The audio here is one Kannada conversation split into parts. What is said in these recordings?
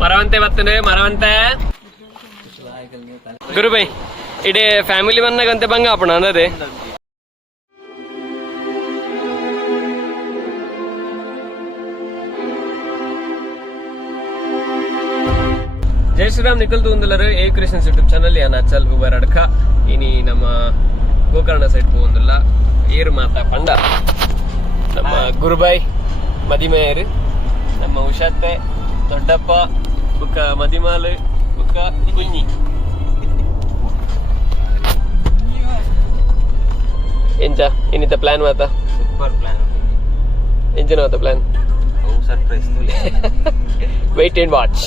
ಮರವಂತೆ ಬರ್ತದೆ ಮರವಂತೆ ಗುರು ಬೈ ಇಡೀ ಫ್ಯಾಮಿಲಿ ಬಂದಾಗಂತೆ ಬಂಗ ಆಪಣ ಅನ್ನದೇ जय श्रीराम निकल तो ए क्रिश्चियन्स यूट्यूब चैनल या नचल उबर अड़क इनी नम गोकर्ण सैड पोंदुल्ला ಏರು ಮಾತಾ ಪಂಡ ನಮ್ಮ ಗುರುಬಾಯ್ ಮದಿಮೇಯರು ನಮ್ಮ ಉಷಾತ್ತೆ ದೊಡ್ಡಪ್ಪ ಬುಕ್ಕ ಮದಿಮಾಲು ಬುಕ್ಕ ಕುഞ്ഞി ಎಂಚ ಇನ್ನಿತ ಪ್ಲಾನ್ ಮಾತಾ ಸೂಪರ್ ಪ್ಲಾನ್ ಎಂಚನ ಮಾತಾ plan surprise wait and watch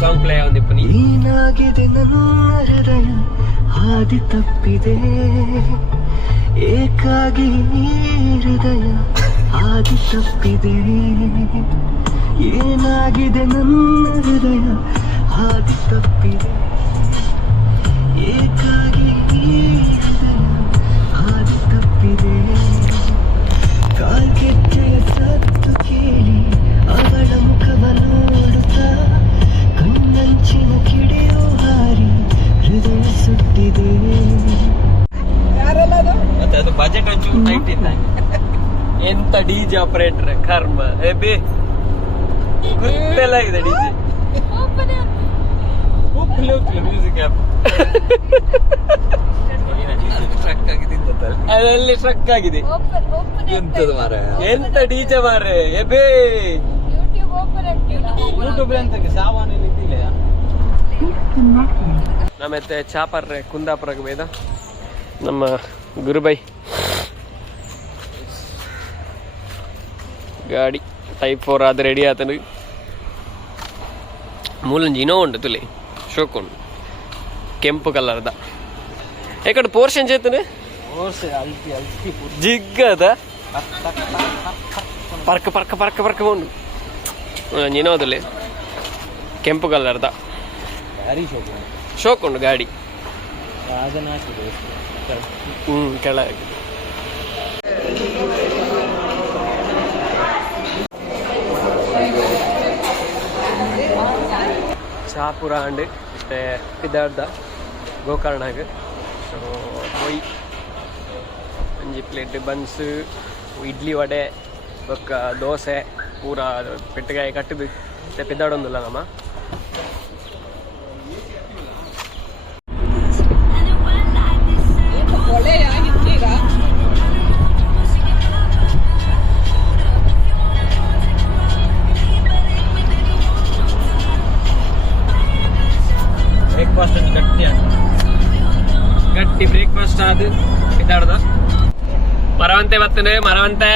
song play ಆಗುತ್ತಿಪ್ಪನಿ ಏನಾಗಿದೆ ನನ್ನ ಹೃದಯ ಹಾದಿ ತಪ್ಪಿದೆ ಏಕಾಗಿ ಹೃದಯ ಹಾದಿ ತಪ್ಪಿದೆ ಏನಾಗಿದೆ ನನ್ನ ಹೃದಯ ಹಾದಿ ತಪ್ಪಿದೆ ಏಕಾಗಿ ಹೃದಯ ಹಾದಿ ತಪ್ಪಿದೆ ಕಾಲ್ಗೆಜ್ಜೆಯ ಸತ್ತು ಕೇಳಿ ಅವಳ ಮುಖವ ನೋಡುತ್ತಾ ಕಣ್ಣಂಚಿನ ಕಿಡಿಯೋ ಹಾರಿ ಹೃದಯ ಸುಟ್ಟಿದೆ ಮತ್ತೆ ಅದು ಬಜೆಟ್ ಒಂಚೂರು ಟೈಟ್ ಇದ್ದ ಎಂತ ಡಿಜೆ ಆಪರೇಟರ್ ಕರ್ಮ ಬೇ ಗೊತ್ತೆಲ್ಲಾಗಿದೆ ಡಿಜೆ ಮ್ಯೂಸಿಕ್ ಆಪ್ ಅದರಲ್ಲಿ ಸ್ಟ್ರಕ್ ಆಗಿದೆ ಎಂತದು ಮಾರ ಎಂತ ಡಿಜೆ ಮಾರೆ ಎಬೇ ನಮ್ಮತ್ತೆ ಚಾಪರ್ರೆ ಕುಂದಾಪುರಕ್ಕೆ ಬೇದ ನಮ್ಮ ಗುರುಬೈ ಗಾಡಿ ಟೈಪ್ 4 ಅದು ರೆಡಿ ಆತನು ಮೂಲಂಜಿ ಇನ್ನೋ ಉಂಟು ತುಲಿ ಶೋಕೊಂಡು ಕೆಂಪು ಕಲರ್ದ ಯಾಕಡೆ ಪೋರ್ಷನ್ ಚೇತನೆ ಜಿಗ್ಗದ ಪರ್ಕ ಪರ್ಕ ಪರ್ಕ ಪರ್ಕ ಉಂಡು ಇನ್ನೋದಲ್ಲಿ ಕೆಂಪು ಕಲರ್ದ ಶೋಕೊಂಡು ಗಾಡಿ ಕೆಳಗೆ ಚಾಪುರ ಅಂಡ್ ಇಷ್ಟೇ ಇದ್ದಾರ್ದ ಗೋಕರ್ಣಾಗ ಹೋಯ್ 5 ಪ್ಲೇಟ್ ಬನ್ಸ್ ಇಡ್ಲಿ ವಡೆ ಬೊಕ್ಕ ದೋಸೆ ಪೂರ ಪೆಟ್ಟಿಗೆ ಕಟ್ಟಿದ್ದು ಪಿದ್ದಾಡೊಂದಿಲ್ಲ ನಮ್ಮ ಬ್ರೇಕ್ಫಾಸ್ಟ್ ಗಟ್ಟಿ ಬ್ರೇಕ್ಫಾಸ್ಟ್ ಆದ ಪಿದ್ದಾಡ್ದ ಮರವಂತೆ ಬರ್ತನೆ ಮರವಂತೆ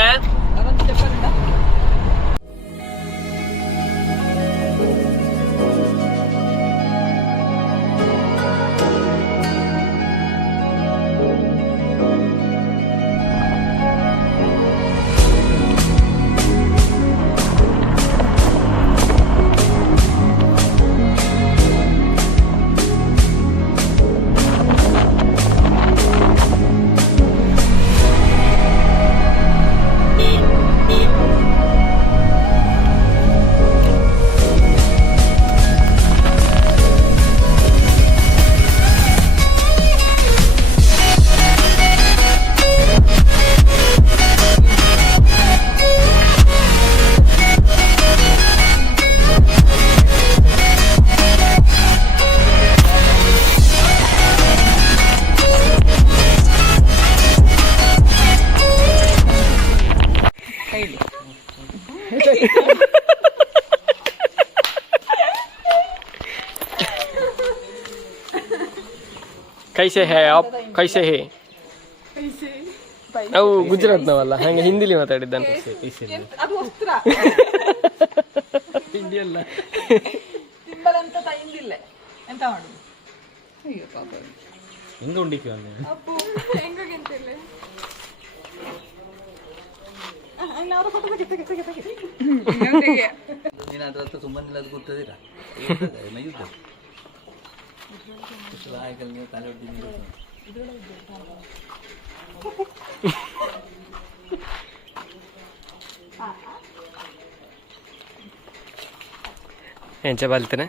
कैसे है आप कैसे है ಅವು ಗುಜರಾತ್ನವಲ್ಲ ಹಂಗೆ ಹಿಂದಿಲಿ ಮಾತಾಡಿದ್ದಾನೆ ತಿಂಡಿ ಅಲ್ಲ ತಿಂಬಲಂತ ಇಂದಿಲ್ಲ ಎಂತ ಮಾಡುದು ಅಯ್ಯೋ ಪಾಪ ಹೆಂಗ ಉಂಡಿಕೆ ಅಪ್ಪು ಹೆಂಗಿಂತಿಲ್ಲ ನೀನು ಅದ್ರ ಹತ್ರ ಸುಮ್ಮನೆ ಅದು ಗೊತ್ತದಿರ ಯುದ್ಧ ಆಯ್ಕಲ್ ತಲೆ ಹೊಡ್ತೀನಿ ಎಂಚ ಬಲ್ತೇನೆ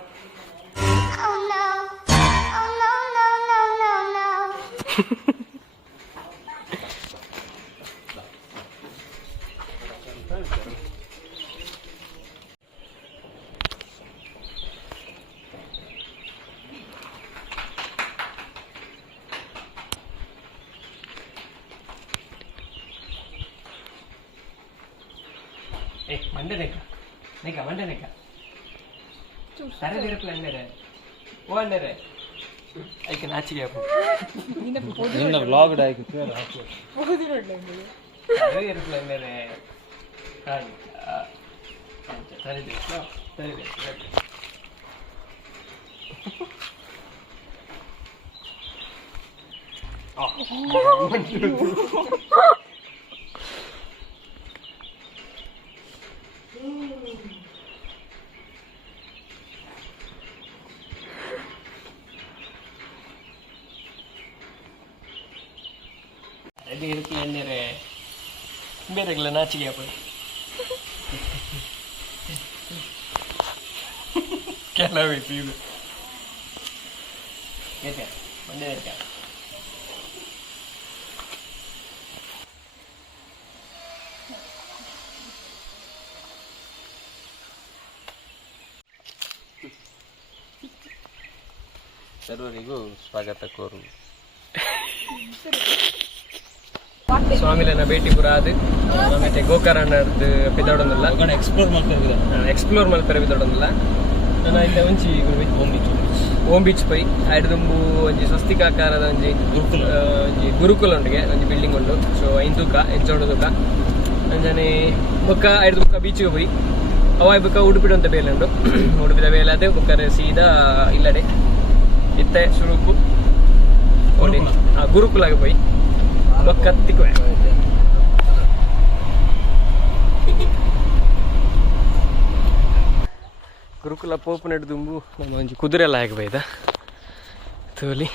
ಮಂಡೆ ನೆಕ್ಕ ಸರದಿರಪ್ಪ ಅಂಡರೆ ಓ ಅಂಡರೆ ಐಕೆ ನಾಚಿಗೆ ನಿನ್ನ ವ್ಲಾಗ್ ಆಯ್ತು ಸರದಿರಪ್ಪ ಅಂಡರೆ ಸರಿ ಅದು ಇರುತ್ತಲ್ಲ ಅಂದರೆ ಬೇರೆಲ್ಲ ನಾಚಿಗೆ ಅಪ್ಪ ಕೆಲವೈತು ಇದು ಮಂಡ್ಯ ಸರ್ವರಿಗೂ ಸ್ವಾಗತ ಕೋರು ಸ್ವಾಮಿಲನ ಭೇಟಿ ಪುರ ಅದು ಮತ್ತೆ ಗೋಕರ್ಣ ಪಿದಾಡೊಂದಿಲ್ಲ ಎಕ್ಸ್ಪ್ಲೋರ್ ಮಲ್ಪೆರೆ ಪಿದಾಡೊಂದಿಲ್ಲ ನಾನು ಆಯ್ತು ಒಂಜಿ ಓಮ್ ಬೀಚ್ ಪೈ ಆಯ್ತು ತುಂಬು ಒಂಜಿ ಸ್ವಸ್ತಿಕಾಕಾರದ ಒಂಜಿ ಗುರುಕುಲ ಉಂಡಿಗೆ ಒಂಜಿ ಬಿಲ್ಡಿಂಗ್ ಉಂಡು ಸೊ ಐನ್ ತೂಕ ಹೆಚ್ಚೋಡು ತೂಕ ಅಂಜನೆ ಬೊಕ್ಕ ಆಯ್ತು ಬೊಕ್ಕ ಬೀಚಿಗೆ ಹೋಗಿ ಅವಾಯ್ ಬೊಕ್ಕ ಉಡುಪಿಡು ಅಂತ ಬೇಲೆ ಉಂಡು ಉಡುಪಿದ ಬೇಲೆ ಅದೇ ಬೊಕ್ಕರೆ ಸೀದಾ ಇಲ್ಲಡೆ ಇತ್ತೆ ಸುರುಕು ಗುರುಕುಲಾಗೆ ಹೋಗಿ ಬೊಕ್ಕತ್ತಿಗೆ ಗುರುಕುಲ ಪೋಪು ನೆಡು ದುಂಬು ನಮ್ಮ ಒಂಜಿ ಕುದುರೆ ಎಲ್ಲ ಆಗಿ ಬೈದ ತೋಲಿ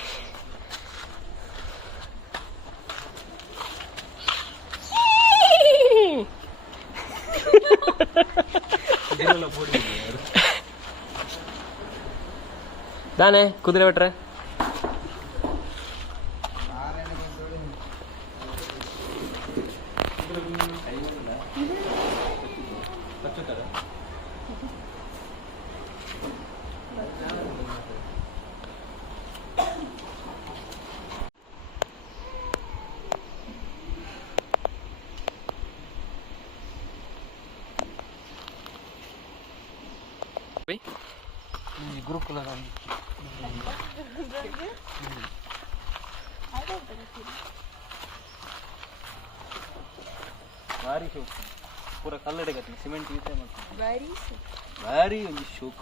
ತಾನೇ ಕುದುರೆ ಬಿಟ್ರೆ ಗುರುಕುಲ ಭಾರಿ ಶೋಕ್ ಪೂರ ಕಲ್ಲಡೆಗತ್ತೆ ಸಿಮೆಂಟ್ ಯೂಸ್ ಮಾಡ್ತಾರೆ ಭಾರಿ ಒಂದು ಶೋಕ್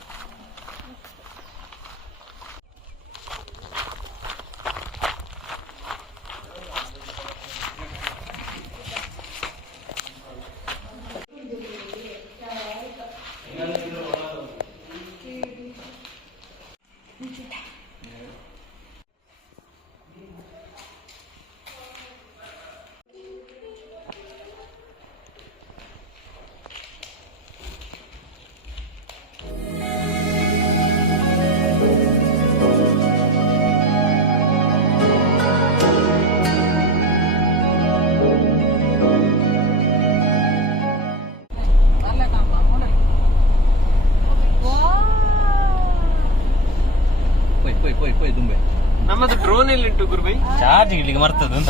ನಮ್ಮದು ಡ್ರೋನ್ ಎಲ್ಲಿ ಉಂಟು ಗುರುಬೈ ಚಾರ್ಜ್ ಇಡ್ಲಿಕ್ಕೆ ಮರ್ತದ ಅಂತ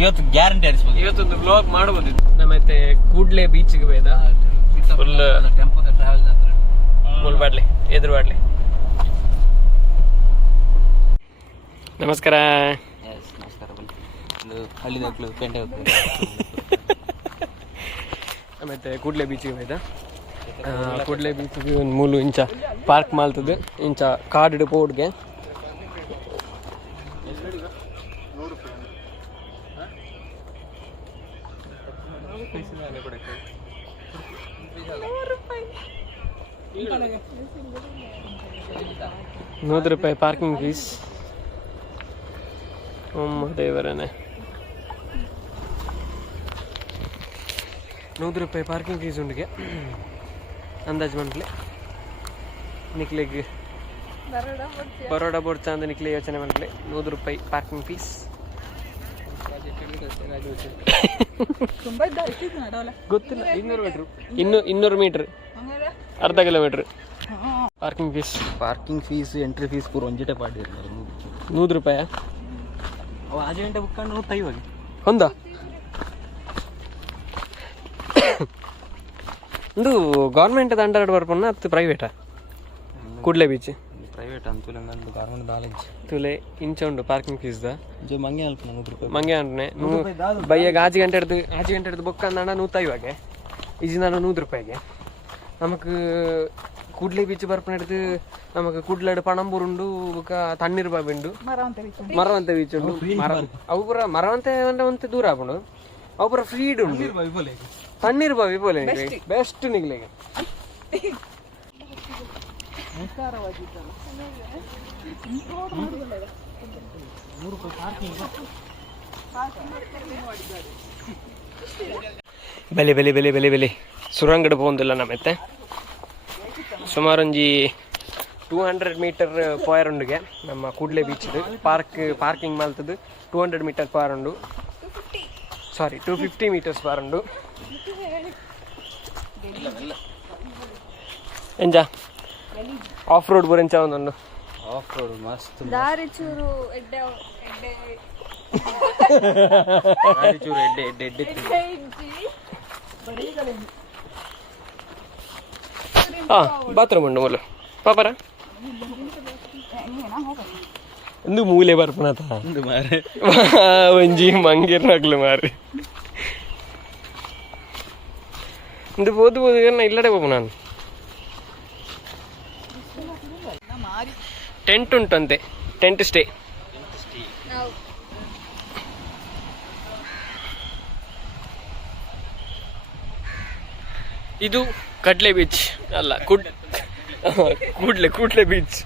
ಇವತ್ತು ಗ್ಯಾರಂಟಿ ಅರಿಸ್ಬೋದು ಇವತ್ತೊಂದು ಬ್ಲಾಗ್ ಮಾಡಬಹುದು ನಮ್ಮತ್ತೆ ಕೂಡ್ಲೆ ಬೀಚ್ಗೆ ಹೋಯ್ದ ಫುಲ್ ಟೆಂಪೋ ಟ್ರಾವೆಲ್ ಫುಲ್ ಬಾಡ್ಲಿ ಎದುರು ಬಾಡ್ಲಿ ನಮಸ್ಕಾರ ನಮಸ್ಕಾರ ಹಳ್ಳಿ ಮಕ್ಕಳು ಪೇಂಟೆ ಹೋಗ್ತಾರೆ ಮತ್ತೆ ಕೂಡ್ಲೆ ಬೀಚ್ಗೆ ಹೋಯ್ದ ಕೂಡಲೇ ಬೀಚ್ಗೆ ಒಂದು ಮೂಲು ಇಂಚ ಪಾರ್ಕ್ ಮಾಲ್ತದ್ದು ಇಂಚ ಕಾರ್ಡ್ ಪೋಡ್ಗೆ ₹100 ಪಾರ್ಕಿಂಗ್ ಫೀಸ್. ದೇವರನೇ ₹100 ಪಾರ್ಕಿಂಗ್ ಫೀಸ್ ಉಂಡಿಗೆ ಅಂದಾಜು ಮಂತ್ಲಿ ನಿಕ್ಲಿಗೆ ಬರೋಡ ಬೋಡ್ಚ ಅಂತ ನಿಕ್ಲಿ ಯೋಚನೆ ಮಂತ್ಲಿ ₹100 ಪಾರ್ಕಿಂಗ್ ಫೀಸ್. ಗೊತ್ತಿಲ್ಲ 200 ಮೀಟರ್ ಅರ್ಧ kilometre parking fees. Parking fees entry fees ಪೂರ ಒಂಜಿಟೆ ಪಾಡಿ ₹100 ಅವು 5 ಗಂಟೆ ಬುಕ್ಕೊಂಡು 150 ಹೊಂದ ಒಂದು ಗೌರ್ಮೆಂಟ್ ಅಂಡರ್ ಬರ್ಪನ್ನ ಅದು ಪ್ರೈವೇಟಾ ಕೂಡ್ಲೆ ಬೀಚ್ ಪ್ರೈವೇಟ್ ಅಂತೂ ನಂದು ಗೌರ್ಮೆಂಟ್ ನಾಲೆಜ್ ತುಲೆ ಇಂಚ ಉಂಡು ಪಾರ್ಕಿಂಗ್ ಫೀಸ್ ಮಂಗೆ ಅಲ್ಪ ₹100 ಮಂಗೆ ಅಂಟನೆ ಬೈಯಾಗ 5 ಗಂಟೆ ಹಿಡ್ದು ಬೊಕ್ಕ ಅಂದ 150 ಈಜಿನ ₹100 നമുക്ക് ಕೂಡ್ಲೆ ಬೀಚ್ ಬರ್ಪನ ಹಿಡ್ದು നമുക്ക് ಕೂಡ್ಲಾಡು ಪಣಂಬೂರು ಉಂಡು ಬೊಕ್ಕ ತಣ್ಣೀರ್ ಬಾವಿ ಉಂಡು ಮರವಂತೆ ಬೀಚ್ ಉಂಡು ಅವು ಪೂರ ಮರವಂತೆ ಒಂತೆ ದೂರ ಆಪುಂಡು ಅವು ಪೂರ ಫ್ರೀಡ್ ಉಂಡು ತಣ್ಣೀರ್ ಬಾವಿ ಪೋಲೆ ಬೆಸ್ಟ್ ನಿಗ್ಲಿಗೆ ಬೆಲೆ ಬೆಲೆ ಬೆಲೆ ಬೆಲೆ ಬೆಲೆ ಸುರಂಗಡ ಪೋಂದಿಲ್ಲ ನಮ್ಮತ್ತೆ ಸುಮಾರು ಒಂಜಿ 200 ಮೀಟರ್ ಪೋಯರ್ ಉಂಡುಗೆ ನಮ್ಮ ಕೂಡ್ಲೆ ಬೀಚ್ ಪಾರ್ಕಿಂಗ್ ಮಾಲ್ತದ್ದು 200 ಮೀಟರ್ ಪಾರ್ ಉಂಡು. ಸಾರಿ 250 ಮೀಟರ್ಸ್ ಪಾರ್ ಉಂಡು. ಎಂಜ ಆಫ್ ರೋಡ್ ಬುರೆಂಚ ಒಂದೊಂದು ಆಫ್ ರೋಡ್ ಮಸ್ತ್ ದಾರಿ ಚೂರು ಎಡ್ಡೆ ಚೂರು ಎಡ್ಡೆ ಎಡ್ಡೆ ಎಡ್ಡೆ ಬಾತ್ರೂಮ್ ಉಂಡು ಮೂಲು ಪಾಪರ ಒಂದು ಮೂಲೆ ಬರ್ಪಣತ ಮಾರೆ ಒಂಜಿ ಮಂಗಿರ್ನಾಗ್ಲು ಮಾರಿ ಇದು ಬೋದು ಇಲ್ಲಡೆ ಹೋಗು ನಾನು. ಟೆಂಟ್ ಉಂಟಂತೆ ಟೆಂಟ್ ಸ್ಟೇ. ಇದು ಕಡ್ಲೆ ಬೀಚ್ ಅಲ್ಲ ಕೂಡ್ಲೆ ಬೀಚ್.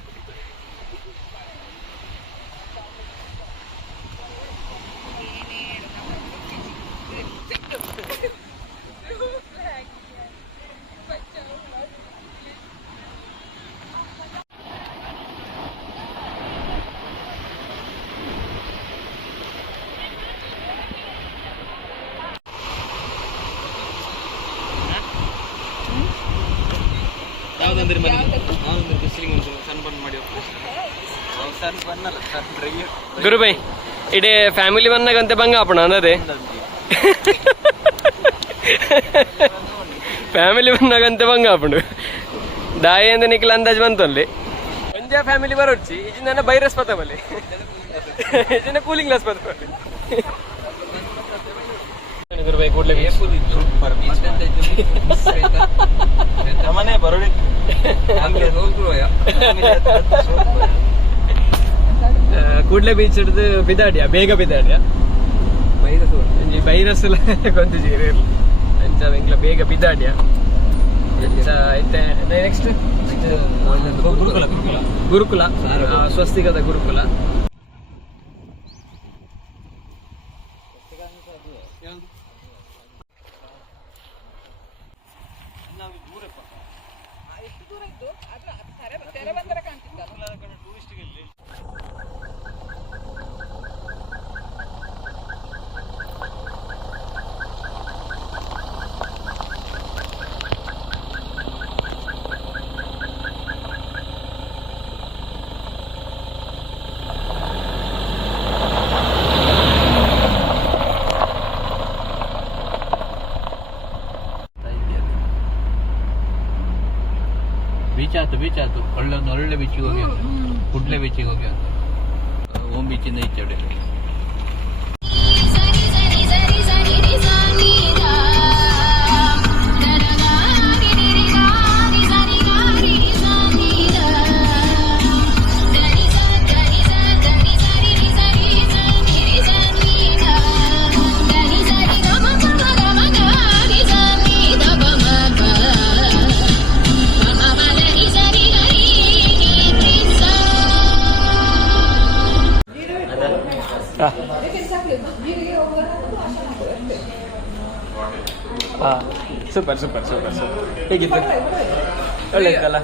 ಗುರುಬೈ ಇಡೇ ಫ್ಯಾಮಿಲಿ ಬಂದಾಗಂತೆ ಬಂಗ ಆಪಣ ಅನ್ನದೇ ಫ್ಯಾಮಿಲಿ ಬಂದಾಗಂತೆ ಬಂಗ ಆಪುಂಡು ದಾಯಿ ಅಂತ ನಿಕ್ಲ ಅಂದಾಜ್ ಬಂತಲ್ಲಿ ಒಂಜಾ ಫ್ಯಾಮಿಲಿ ಬರೋಡ್ಚಿ ಈಜಿನ ಬೈರಸ್ ಪತ ಬಲ್ಲಿ ಈಜಿನ ಕೂಲಿಂಗ್ ಗ್ಲಾಸ್ ಪತ ಬಲ್ಲಿ ಗುರುಬೈ ಕೂಡ್ಲೆ ಸೂಪರ್ ಬೀಚ್ ನಮ್ಮನೆ ಬರೋಡಿ ಕೂಡ್ಲೆ ಬೀಚ್ ಹಿಡಿದು ಬಿದಾಡ್ಯ ಬೇಗ ಬಿದಾಡ್ಯ ಬೈರಸ್ ಕೊಂತ ಜೀರಿ ಅಂಚ ಎಂಕ್ಲ ಬೇಗ ಬಿದಾಡ್ಯ ನೆಕ್ಸ್ಟ್ ಗುರುಕುಲ ಸ್ವಸ್ತಿಕದ ಗುರುಕುಲ. ಬೀಚ್ ಆಯ್ತು ಒಳ್ಳೆ ಬೀಚಿಗೆ ಹೋಗಿ ಕೂಡ್ಲೆ ಬೀಚಿಗೆ ಹೋಗಿ ಓಮ್ ಬೀಚಿಂದ ಈಚೆ ಹೊಡೆಯಲಿ. Super super super super. ಹೇಗಿತ್ತು? ಒಳ್ಳೆ ಇತ್ತಲ್ಲ?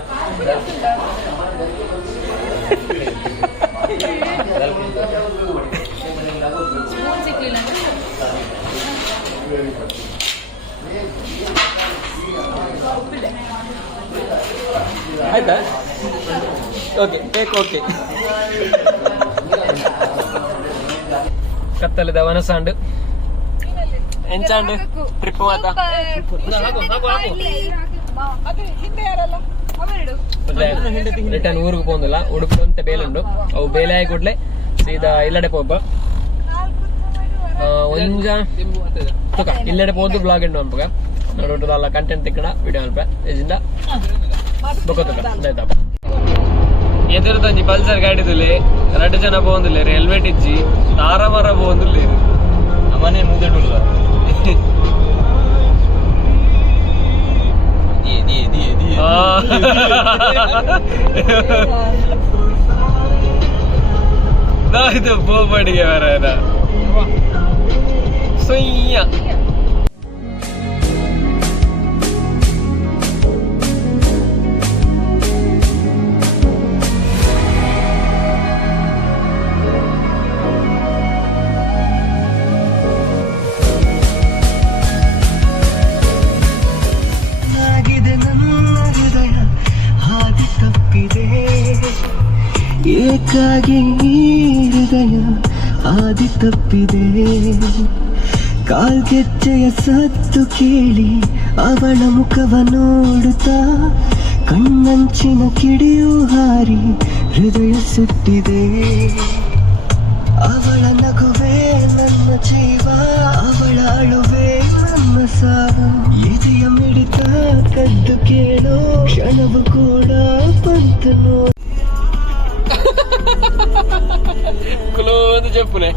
ಸ್ಪೂನ್ ಸಿಕ್ಲಿಲ್ಲ ಆಯ್ತಾ? Okay take okay. ಕತ್ತಲಿದ ವನಸಾಂಡು ಎಂಚಾಂಡು ಟ್ರಿಪ್ ಮಾತ ರಿಟರ್ನ್ ಊರಿಗೆ పోందిಲ್ಲ. ಉಡುಪಿ ಅಂತ ಬೇಲುಂಡು, ಅವು ಬೇಲೆ ಆಗಿ ಕೂಡಲೇ ಸೀದಾ ಇಲ್ಲಡೆ ಪೋಪ ಒಂಜ ತುಕ ಇಲ್ಲಡೆ పోదు ಬ್ಲಾಗ್ ಎಂಡು ಅನ್ಪಗ ನೋಡೋಟದಲ್ಲ ಕಂಟೆಂಟ್ ತಿಕ್ಕಣ ವಿಡಿಯೋ ಅಲ್ಪ ಇಜಿಂದ ಬೊಕ್ಕತಕ ಆಯ್ತಾ. ಎದುರುದಂಜಿ ಪಲ್ಸರ್ ಗಾಡಿದಲ್ಲಿ 2 ಜನ పోందిಲ್ಲ ಹೆಲ್ಮೆಟ್ ಇಜ್ಜಿ ತಾರ ಮರ పోందిಲ್ಲ ಮನೆ ಮುಂದೆ ಇದು ಬೋಬಡಿಗೆ ಬರ ಸೊಯ್ಯ. ಏಕಾಗಿ ಹೃದಯ ಆದಿ ತಪ್ಪಿದೆ, ಕಾಲ್ಗೆಜ್ಜೆಯ ಸದ್ದು ಕೇಳಿ ಅವಳ ಮುಖವ ನೋಡುತ್ತಾ ಕಣ್ಣಂಚಿನ ಕಿಡಿಯು ಹಾರಿ ಹೃದಯ ಸುಟ್ಟಿದೆ. ಅವಳ ನಗುವೆ ನನ್ನ ಜೀವ, ಅವಳ ಅಳುವೆ ನನ್ನ ಸಾವು. ಎದೆಯ ಮಿಡಿತ ಕದ್ದು ಕೇಳೋ ಕ್ಷಣವು ಕೂಡ ಬಂತು ನೋಡಿ. ಕುಲೋದು చెప్పునే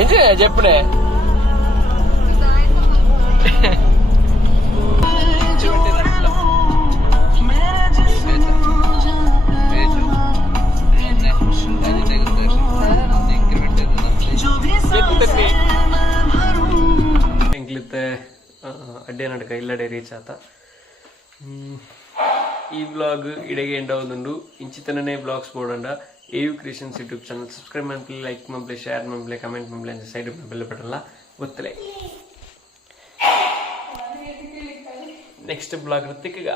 ఏంటి చెప్పునే ಅಡ್ಡೆ ನಡಕ ಇಲ್ಲಡೆ ರೀಚ್ ಆತ. ಈ ಬ್ಲಾಗ್ ಇಡೆಗೆ ಎಂಡ್ ಆಗುದುಂಡು. ಇಂಚಿತನೇ ಬ್ಲಾಗ್ಸ್ ಬೋಡಂಡ AU creations YouTube channel subscribe ಮಾಡ್ಲಿ, ಲೈಕ್ ಮಾಡ್ಲಿ, ಶೇರ್ ಮಾಡ್ಲಿ, ಕಮೆಂಟ್ ಮಾಡ್ಲಿ ಅಂತ ಸೈಡ್ ಬೆಲ್ಲ ಬಟನ್ಲ ಗೊತ್ತಲೇ. Next blog ಋತಿಕ್ಗ